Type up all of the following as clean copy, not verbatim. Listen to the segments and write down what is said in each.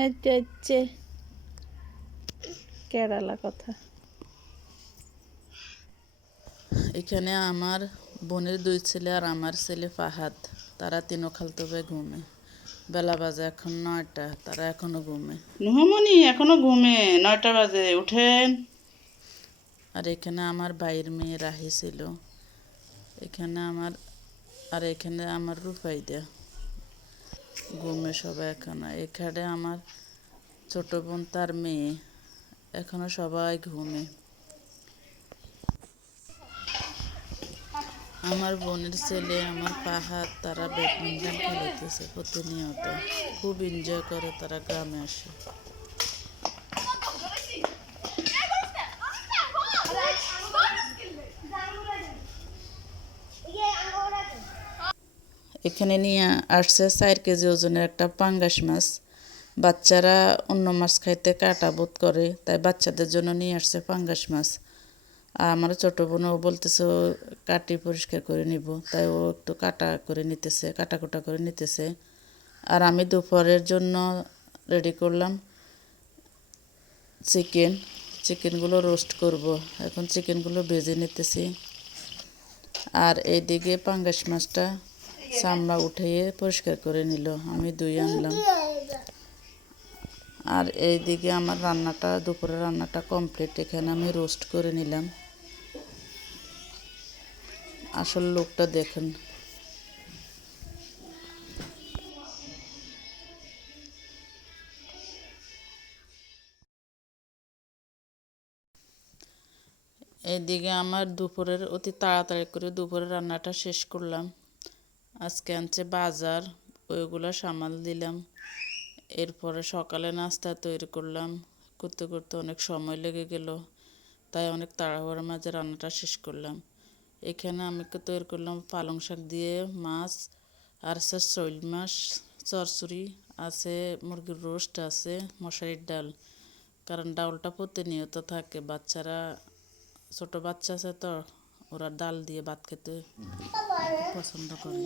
এটা হচ্ছে কেরালা কথা। এখানে আমার বোনের 2 ছেলে আর আমার ছেলে ফাহাদ, তারা তিনও খালতো ভাই ঘুমে। বেলা বাজে এখন 9টা, তারা এখনো ঘুমে। নুহামণি এখনো ঘুমে? 9টা বাজে, উঠেন। আর এখানে আমার ভাইয়ের মেয়ে রাহি ছিল, এখানে আমার, আর এখানে আমার রুফাইদা ঘুমে সবাই এখনো। এখানে আমার ছোট বোন তার মেয়ে, এখনো সবাই ঘুমে। আমার বোনের ছেলে আমার ফাহাদ, তারা ব্যাডমিন্টন খেলতেছে প্রতিনিয়ত, খুব এনজয় করে তারা গ্রামে আসে। এখানে নিয়ে আসছে 4 কেজি ওজনের একটা পাঙ্গাস মাছ। বাচ্চারা অন্য মাছ খাইতে কাটা বোধ করে, তাই বাচ্চাদের জন্য নিয়ে আসছে পাঙ্গাস মাছ। আর আমার ছোটো বোনও বলতেছে ও কাটি পরিষ্কার করে নিব, তাই ও একটু কাটাকুটা করে নিতেছে। আর আমি দুপুরের জন্য রেডি করলাম চিকেনগুলো রোস্ট করব। এখন চিকেনগুলো ভেজে নিতেছি। আর এইদিকে পাঙ্গাস মাছটা চামড়া উঠিয়ে পরিষ্কার করে নিল, আমি ধুয়ে আনলাম। আর এইদিকে আমার দুপুরের রান্নাটা কমপ্লিট। এখানে আমি রোস্ট করে নিলাম। আসল লোকটা দেখেন। এইদিকে আমার অতি তাড়াতাড়ি করে দুপুরের রান্নাটা শেষ করলাম। আজকে আনছে বাজার, ওইগুলো সামাল দিলাম। এরপরে সকালে নাস্তা তৈরি করলাম, করতে করতে অনেক সময় লেগে গেল, তাই অনেক তাড়াহুড়োর মাঝে রান্নাটা শেষ করলাম। এখানে আমি তৈরি করলাম পালং শাক দিয়ে মাছ, আর আছে শৈল মাছ চরচুরি, আছে মুরগির রোস্ট, আছে মশারির ডাল। কারণ ডালটা প্রতিনিয়ত থাকে, ছোট বাচ্চা আছে তো, ওরা ডাল দিয়ে ভাত খেতে পছন্দ করে।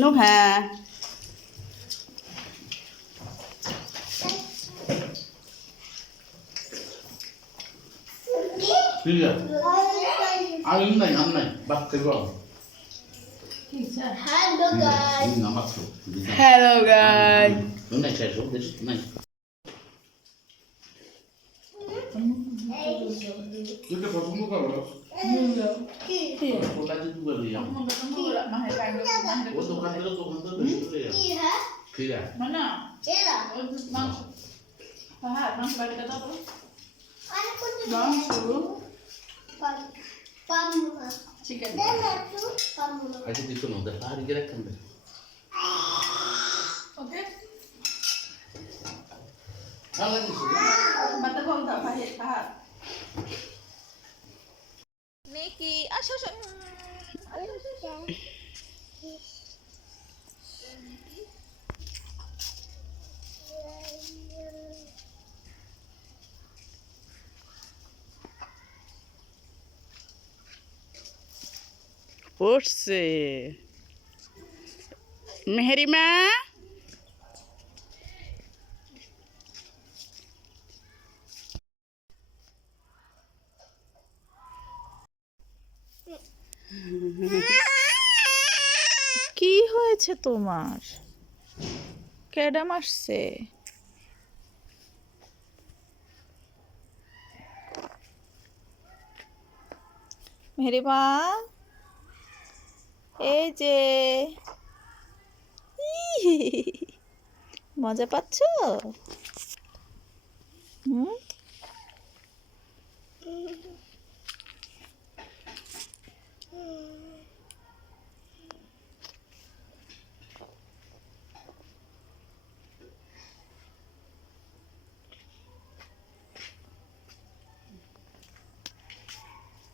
Nuha, hello guys. চিকেন ওকে বাতা বলতা ভাই হাত নেকি আসো আসো। পড়ছে মেহেরিমা। কি হয়েছে তোমার? ক্যাডাম আসছে? মেহরিমা, এই যে মজা পাচ্ছ? হুম,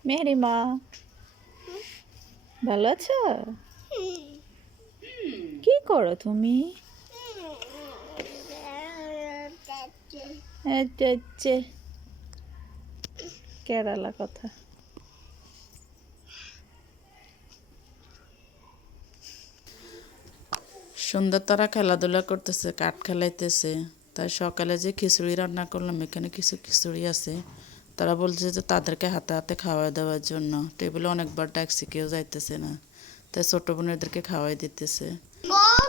মেহরিমা ভালো আছো? কি করো তুমি? এই যে কেরালা কথা। সন্ধ্যা তারা খেলাধুলা করতেছে, কাঠ খেলাইতেছে। তাই সকালে যে খিচুড়ি রান্না করলাম, এখানে কিছু খিচুড়ি আছে। তারা বলছে যে তাদেরকে হাতে হাতে খাওয়াই দেওয়ার জন্য। টেবিলে অনেকবার ডাকছি, কেউ যাইতেছে না। তাই ছোট বোনেদেরকে খাওয়াই দিতেছে।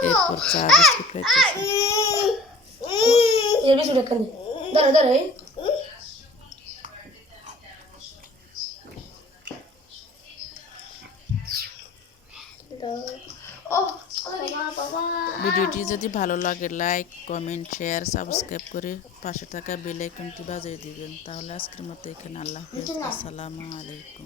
এরপর চা বিস্কুট খাইতেছে। এর বেশি টাকা নেই দাঁড়া দাঁড়া ভিডিওটি যদি ভালো লাগে লাইক, কমেন্ট, শেয়ার, সাবস্ক্রাইব করে পাশে থাকা বেল আইকনটি বাজিয়ে দিবেন। তাহলে আজকের মতো এখানে আল্লাহ হাফেজ। আসসালামু আলাইকুম।